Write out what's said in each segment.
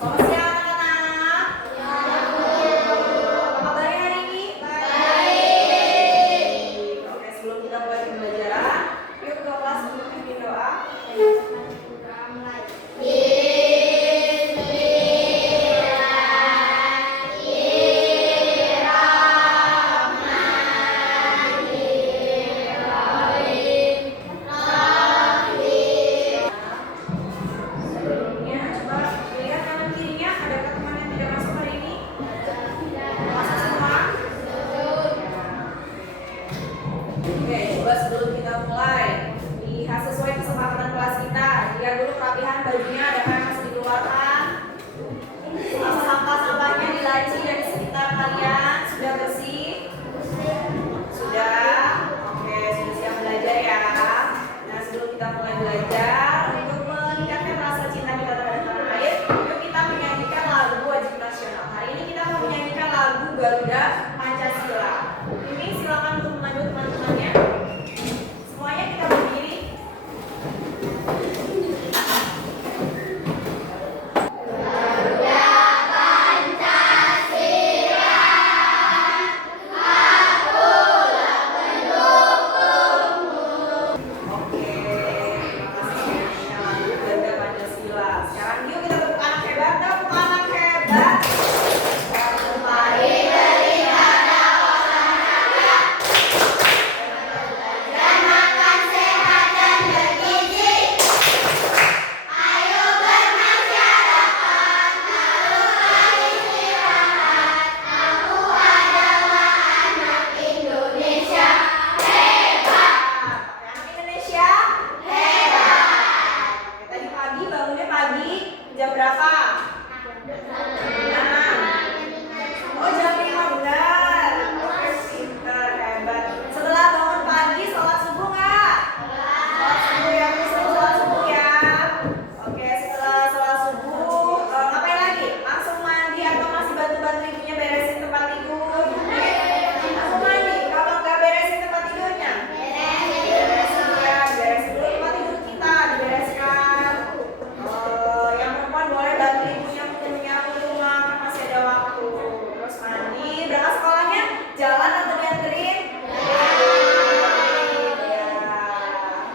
Selamat siang anak-anak. Apa kabarnya hari ini? Baik. Oke, sebelum kita mulai pembelajaran, yuk ke kelas untuk pimpin doa. Sebelumnya, coba lihat kanan kirinya, adakah teman yang tidak masuk hari ini? Masuk semua? Oke, coba sebelum kita mulai, lihat sesuai kesepakatan kelas kita. Lihat dulu kerapihan bajunya, adakah yang masih dikeluarkan? Sampah-sampahnya di laci dan di sekitar kalian sudah bersih? Sudah? Oke, sudah siap belajar ya. Nah, sebelum kita mulai belajar, untuk meningkatkan rasa cinta kita terhadap tanah air, yuk kita menyanyikan lagu wajib nasional. Hari ini kita mau menyanyikan lagu Garuda Pancasila. Ini silakan untuk memandu teman-temannya. Semuanya kita berdiri. Oke, makasih ya lagu Garuda Pancasila. Sekarang yuk kita tepuk anak hebat, tepuk anak hebat. Anak Indonesia hebat. Oke, tadi pagi bangunnya pagi jam berapa? Nah, oh jam 5 benar. Oke, pintar, hebat. Setelah bangun pagi sholat subuh nggak? Sholat subuh ya, muslim sholat subuh ya. Oke, setelah sholat subuh ngapain lagi? Langsung mandi atau masih bantu-bantu ibunya beresin tempat tidur? Langsung mandi. Kalau nggak beresin tempat tidurnya? Beresin ya, beresin dulu tempat tidur kita, dibereskan. Yang perempuan boleh bantu ibunya menyapu rumah, kan masih ada waktu. Terus mandi, berangkat sekolahnya jalan atau dianterin? Ya.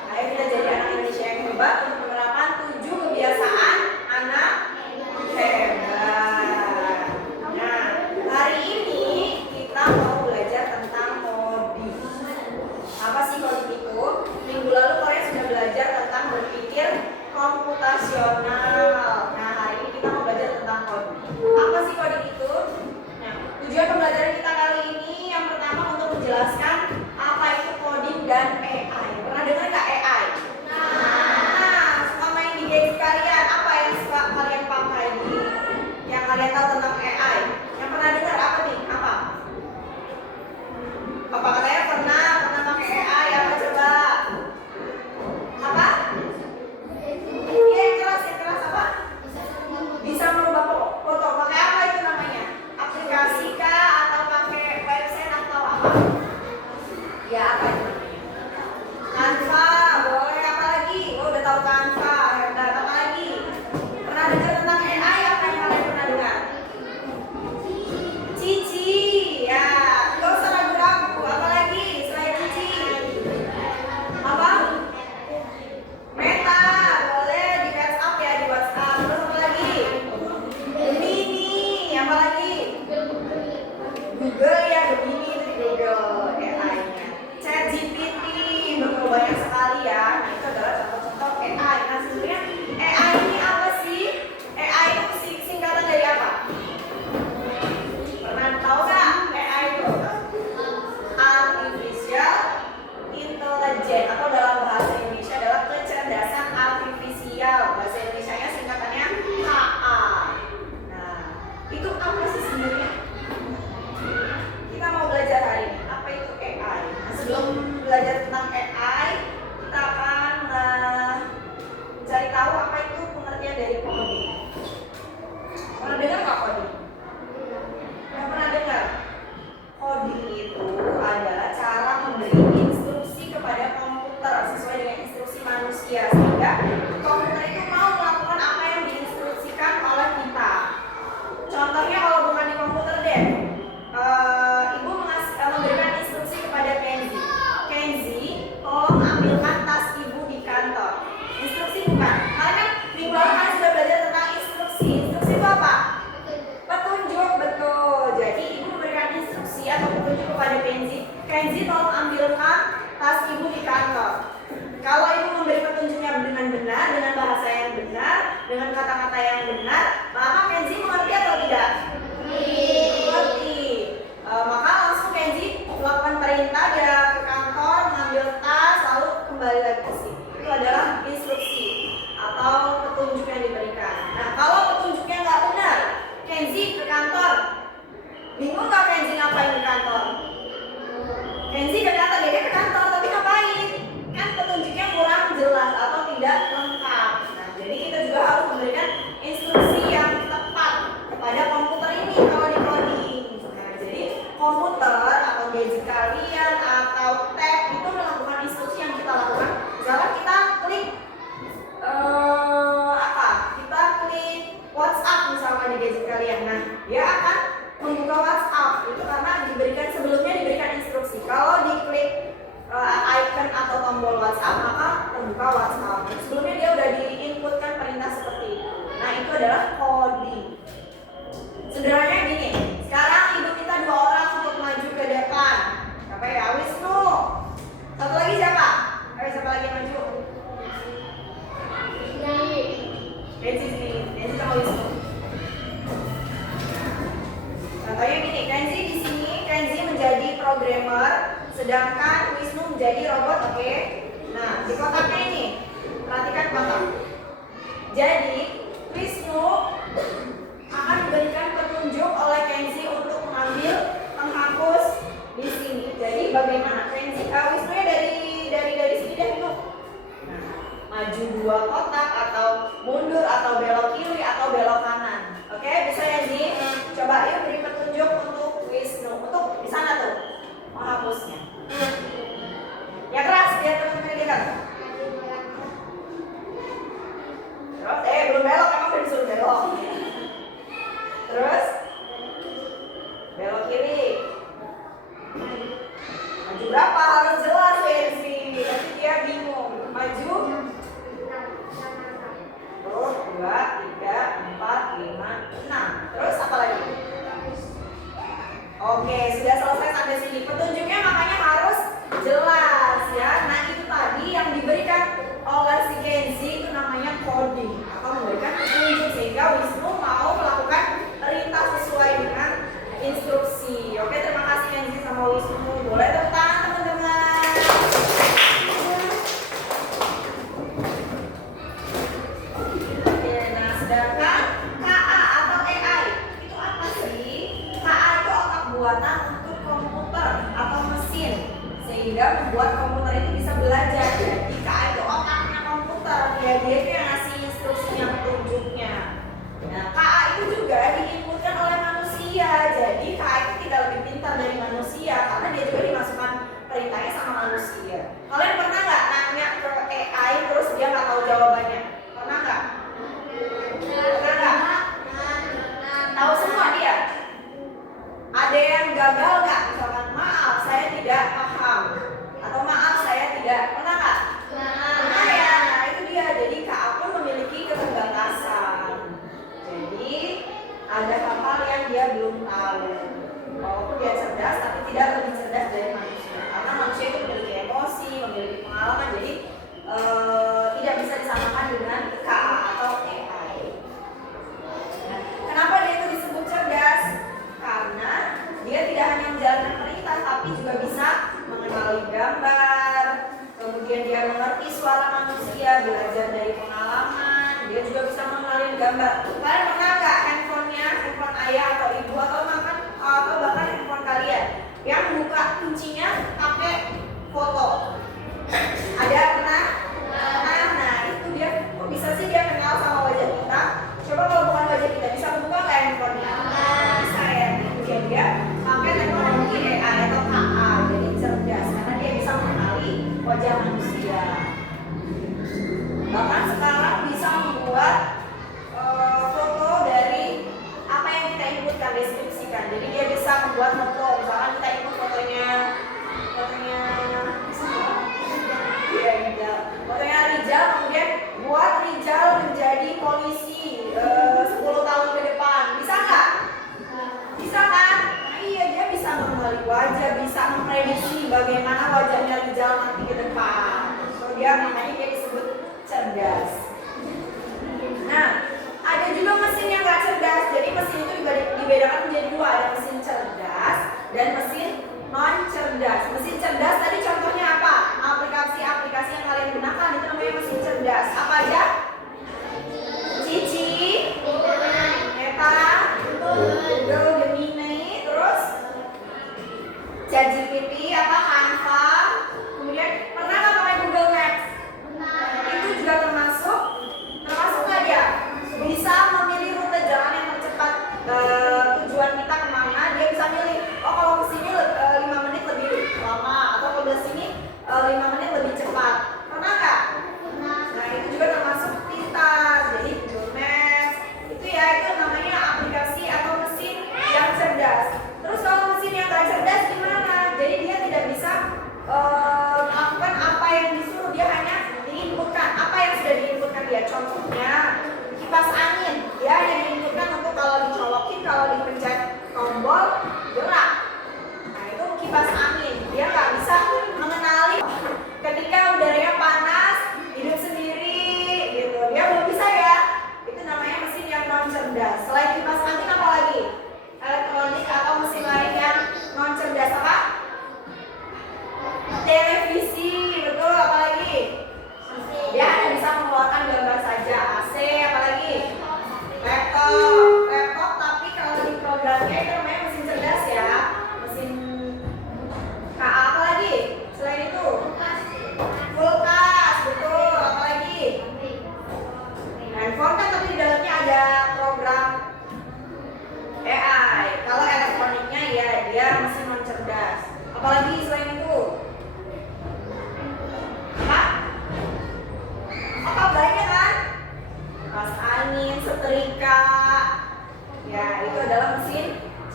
Ayo kita jadi anak Indonesia yang hebat untuk menerapkan 7 kebiasaan anak hebat. Nah, hari ini kita mau belajar tentang coding. Apa sih coding itu? Minggu lalu kalian sudah belajar tentang berpikir komputasional. Nah, hari ini kita mau belajar tentang coding. Apa sih coding itu? Nah, tujuan pembelajaran kita kali ini yang pertama untuk menjelaskan apa itu coding dan AI. Pernah dengar nggak AI? Nah, suka main di gadget kalian, apa yang suka kalian pakai di yang kalian tahu tentang AI? Yang pernah dengar apa nih? Apa? Apa katanya pernah pakai AI? Apa coba? Apa? Iya, yang keras apa? Bisa merubah foto. Pakai apa itu namanya? Aplikasi kah atau pakai website atau apa? Ya, apa itu namanya? Canva, boleh apa lagi? Oh, udah tahu Canva, hebat. Apa lagi? Pernah dengar tentang AI? Apa yang kalian pernah dengar? Cici, ya. Gak usah ragu-ragu. Apa lagi selain Cici? Apa? Meta, boleh di WhatsApp ya, di WhatsApp. Terus apa lagi? Gemini, apa lagi? Google ya, Gemini itu di Google. coding. Sederhananya gini, sekarang ibu minta 2 orang untuk maju ke depan. Siapa ya? Wisnu. Satu lagi siapa? Ayo siapa lagi yang maju? Kenzi sini. Kenzi sama Wisnu. Contohnya gini, Kenzi di sini, Kenzi menjadi programmer, sedangkan Wisnu menjadi robot, oke? Nah, di kotaknya ini, perhatikan kotak. Jadi, Wisnu akan diberikan petunjuk oleh Kenzi untuk mengambil penghapus di sini. Jadi, bagaimana? Kenzi, Wisnu-nya dari sini deh dulu. Nah, maju 2 kotak atau mundur atau belok kiri atau belok kanan. Oke, bisa ya, Zi? Coba yuk beri petunjuk untuk Wisnu. Untuk di sana tuh menghapusnya. Ya keras dia teman-teman dia kan. Terus belum belok, emang udah disuruh belok. Terus belok kiri. Maju berapa? Harus jelas Kenzi. Nanti dia bingung. Maju 2, 3, 4, 5, 6. Terus apa lagi? Oke, sudah selesai sampai sini. Petunjuknya makanya harus jelas ya. Nah, itu tadi yang diberikan oleh si Kenzi itu namanya coding atau memberikan petunjuk sehingga Wisnu mau melakukan perintah sesuai dengan instruksi. Oke, terima kasih Kenzi sama Wisnu. Boleh tepuk tangan teman-teman. Oke, nah sedangkan KA atau AI itu apa sih? KA itu otak buatan untuk komputer atau mesin sehingga membuat komputer itu bisa belajar. Jadi KA itu otaknya komputer, ya dia itu yang ngasih instruksinya, petunjuknya. Nah, KA itu juga diinputkan oleh manusia. Jadi KA itu tidak lebih pintar dari manusia karena dia juga dimasukkan perintahnya sama manusia. Kalian pernah nggak nanya ke AI terus dia nggak tahu jawabannya? Pernah nggak? Pernah nggak? Tahu semua dia? Ada yang gagal nggak? Misalkan maaf saya tidak paham atau maaf saya tidak, pernah nggak? Pernah ya. Nah itu dia. Jadi KA pun memiliki keterbatasan. Jadi ada hal-hal yang dia belum tahu. Walaupun dia cerdas, tapi tidak lebih cerdas dari manusia. Karena manusia itu memiliki emosi, memiliki pengalaman. Jadi tidak bisa disamakan dengan KA atau AI. Nah, kenapa dia itu disebut cerdas? Karena dia tidak hanya menjalankan perintah, tapi juga bisa mengenali gambar. Kemudian dia mengerti suara manusia, belajar dari pengalaman. Dia juga bisa mengenali gambar. Kalian pernah nggak handphonenya, handphone ayah atau ibu atau bahkan handphone kalian yang buka kuncinya pakai foto? Ada pernah? Nah itu dia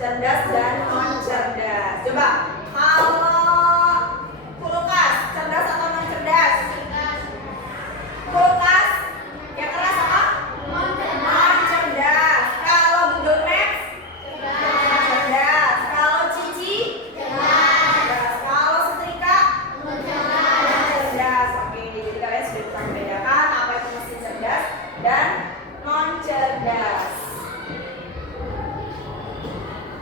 cerdas dan non cerdas. Coba, kalau kulkas cerdas atau non cerdas? Kulkas yang keras apa? Non cerdas. Kalau Google Maps? Cerdas. Kalau Cici? Cerdas. Kalau setrika? Cerdas. Oke, jadi kalian sudah bisa membedakan apa itu mesin cerdas dan non cerdas.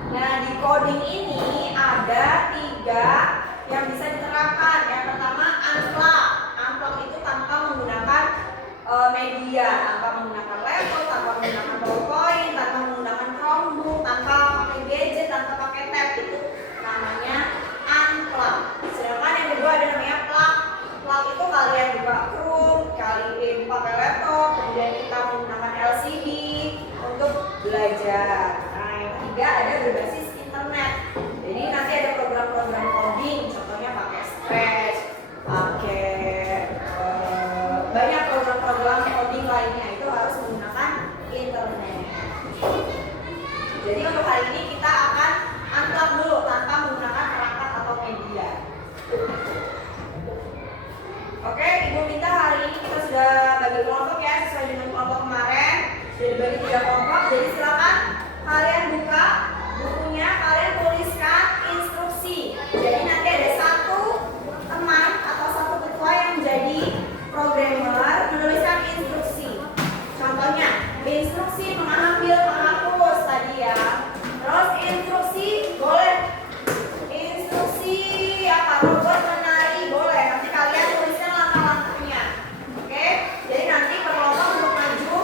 Nah, di coding ini ada 3 yang bisa diterapkan. Yang pertama, unplug. Unplug itu tanpa menggunakan media, tanpa menggunakan laptop, tanpa menggunakan PowerPoint, tanpa menggunakan Chromebook, tanpa pakai gadget, tanpa pakai tab, itu namanya unplug. Sedangkan yang kedua ada namanya plug. Plug itu kalian buka Chrome, kalian pakai laptop, kemudian kita menggunakan LCD untuk belajar. Nah, yang ketiga ada berbasis internet. Jadi nanti ada program-program coding, contohnya pakai Scratch, pakai banyak program-program coding lainnya, itu harus menggunakan internet. Jadi untuk hari ini kita akan unplug dulu tanpa menggunakan perangkat atau media. Oke, Ibu minta hari ini kita sudah bagi kelompok ya, sesuai dengan kelompok kemarin. Sudah dibagi 3 kelompok, jadi silakan kalian buka bukunya, kalian tuliskan instruksi. Jadi nanti ada satu teman atau satu ketua yang menjadi programmer menuliskan instruksi. Contohnya, instruksi mengambil, menghapus tadi ya. Terus instruksi boleh, instruksi apa, robot menari boleh. Nanti kalian tuliskan langkah-langkahnya. Oke, jadi nanti berkelompok untuk maju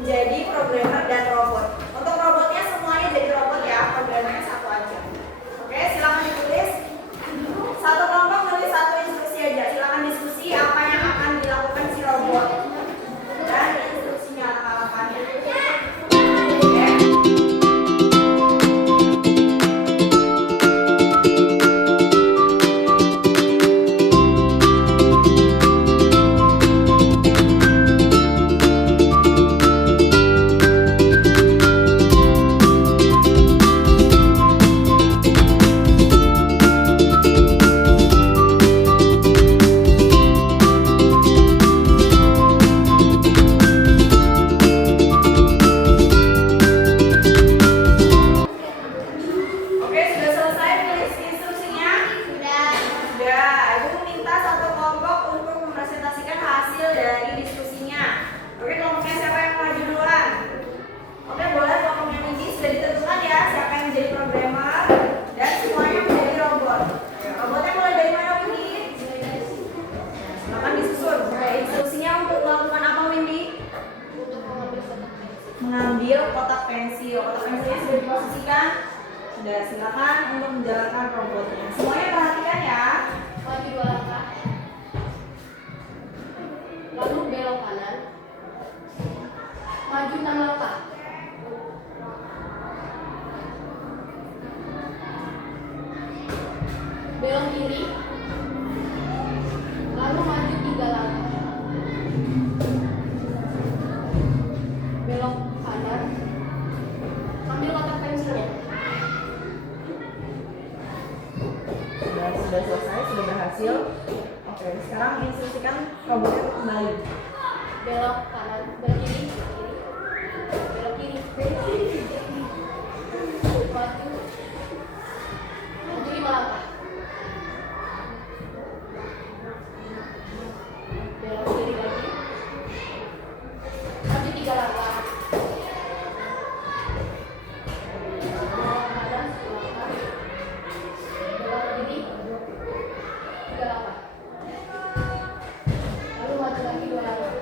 menjadi programmer dan robot. Untuk robotnya semuanya jadi robot ya, programmernya satu aja. Oke, silakan ditulis. Satu kelompok nulis satu instruksi aja. Silakan diskusi apa yang akan dilakukan si robot dan instruksinya, langkah-langkahnya. Oke. Oke, sudah selesai menulis instruksinya? Sudah. Ibu minta satu kelompok untuk mempresentasikan hasil dari diskusinya. Oke, kelompoknya siapa yang maju duluan? Oke, boleh kelompoknya Niji sudah ditentukan ya, siapa yang menjadi programmer dan semuanya menjadi robot. Robotnya mulai dari mana, Windy? Silakan disusun. Oke, instruksinya untuk melakukan apa, Windy? Mengambil kotak pensil. Kotak pensilnya sudah diposisikan. Sudah, silakan untuk menjalankan robotnya. Semuanya perhatikan ya. Maju 2 langkah, lalu belok kanan, maju 6 langkah, belok kiri, lalu maju 3 langkah, belok kanan, ambil kotak pensilnya. Sudah selesai, sudah berhasil. Oke, sekarang instruksikan robotnya untuk kembali. Belok kanan, belok kiri, belok kiri, maju 5 langkah, belok kiri lagi, maju 3 langkah, belok kanan 1 langkah, belok kiri 3 langkah, lalu maju lagi 2 langkah.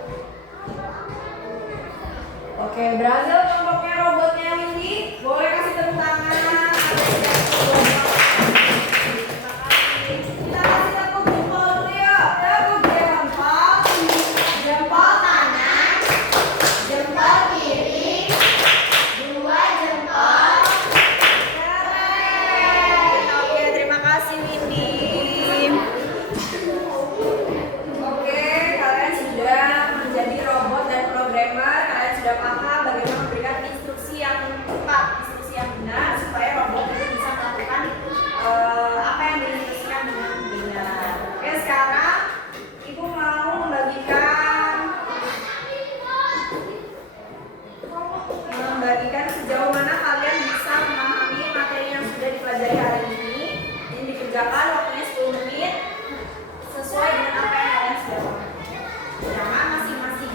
sejauh mana kalian bisa memahami materi yang sudah dipelajari hari ini. Ini dikerjakan waktunya 10 menit sesuai dengan apa yang kalian sudah pahami. Jangan masing-masing.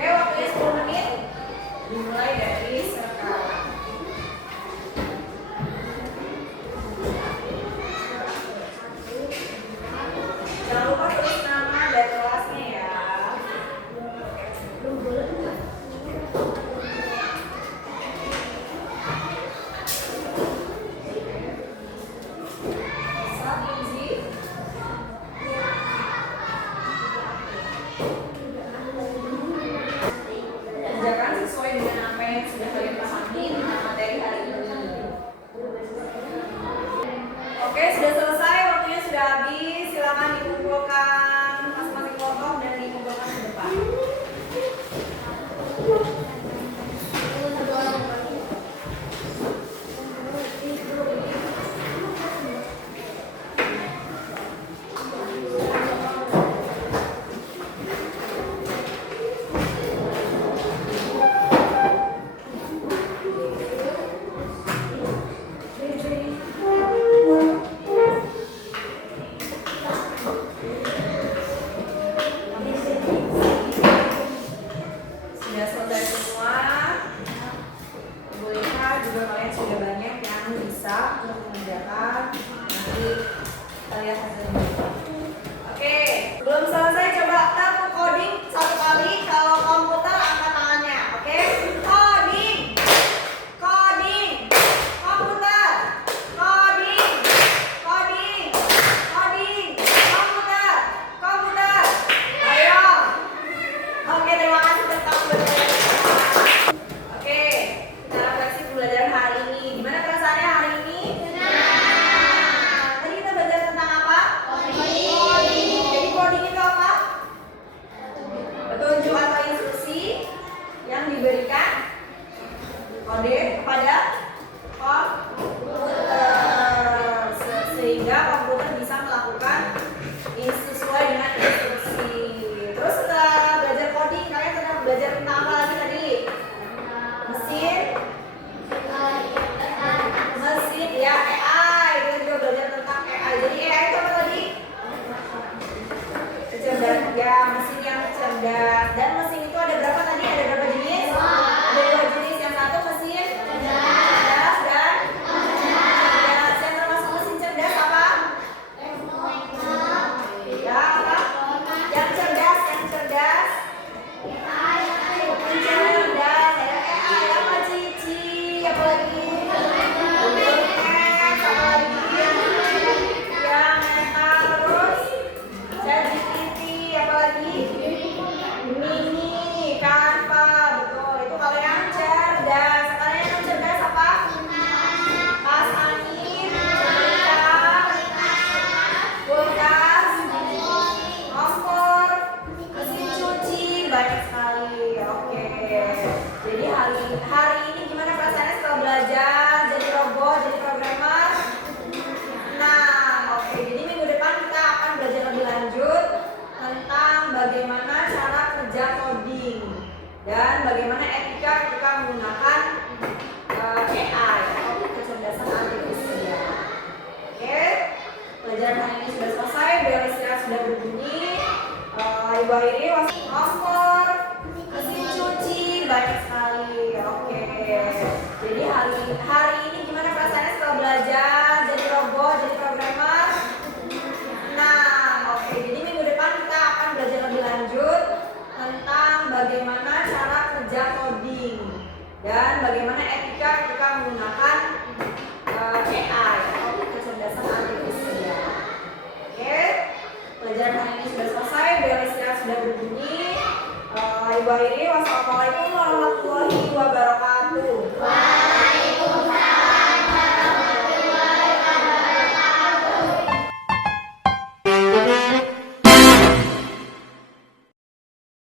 Oke, waktunya 10 menit. Dimulai dari sekarang. Jangan lupa tulis nama dan kelasnya ya. Saat ini kerjakan sesuai dengan apa yang sudah kalian pahami tentang materi hari ini. Oke, sudah selesai, waktunya sudah habis. Silakan dikumpulkan masing-masing kelompok dan dikumpulkan ke depan. Sudah selesai semua. Ibu lihat juga kalian sudah banyak yang bisa untuk mengerjakan. Nanti kita lihat hasilnya. Oke, belum selesai, coba tepuk coding satu kali. Kalau komputer angkat tangannya. Oke, coding, coding, komputer, coding, coding, coding, komputer, komputer. Ayo. Oke, terima kasih tentang belajar. Oke, kita refleksi pembelajaran hari ini. Gimana perasaannya hari ini? Tadi kita belajar tentang apa? Coding. Jadi coding itu apa? Petunjuk atau instruksi yang diberikan kode kepada komputer sehingga komputer bisa melakukan sesuai dengan instruksi. Terus setelah belajar coding, kalian sedang belajar tentang apa lagi tadi? Mesin ya, AI. Kita juga belajar tentang AI. Jadi AI itu apa tadi? Kecerdasan ya, mesin yang cerdas. Dan mesin itu ada berapa tadi? Ada berapa jenis? Ada 2 jenis. Yang satu mesin cerdas dan cerdas. Yang termasuk mesin cerdas apa? Ya, apa? Yang cerdas, yang cerdas. Cerdas, ada AI, apa Cici, apa lagi? Apa lagi? Ya, Meta, terus ChatGPT, apa lagi? Mini, Canva, betul. Itu kalau yang cerdas. Sekarang yang cerdas apa? Kipas angin, cerita, kulkas, kompor, mesin cuci, banyak sekali. Oke. Jadi hari ini gimana perasaannya setelah belajar jadi robot, jadi programmer? Nah, oke. Jadi minggu depan kita akan belajar lebih lanjut tentang bagaimana cara kerja coding dan bagaimana etika ketika menggunakan AI atau kecerdasan artifisial. Oke, pelajaran hari ini sudah selesai, bel istirahat sudah berbunyi. Ibu akhiri kompor, mesin cuci, banyak sekali. Oke, jadi hari ini gimana perasaannya setelah belajar jadi robot, jadi programmer? Nah, oke. Jadi minggu depan kita akan belajar lebih lanjut tentang bagaimana cara kerja coding dan bagaimana etika ketika menggunakan AI atau kecerdasan artifisial. Oke, pelajaran hari ini sudah selesai, bel istirahat sudah berbunyi. Ibu akhiri, wassalamualaikum warahmatullahi wabarakatuh.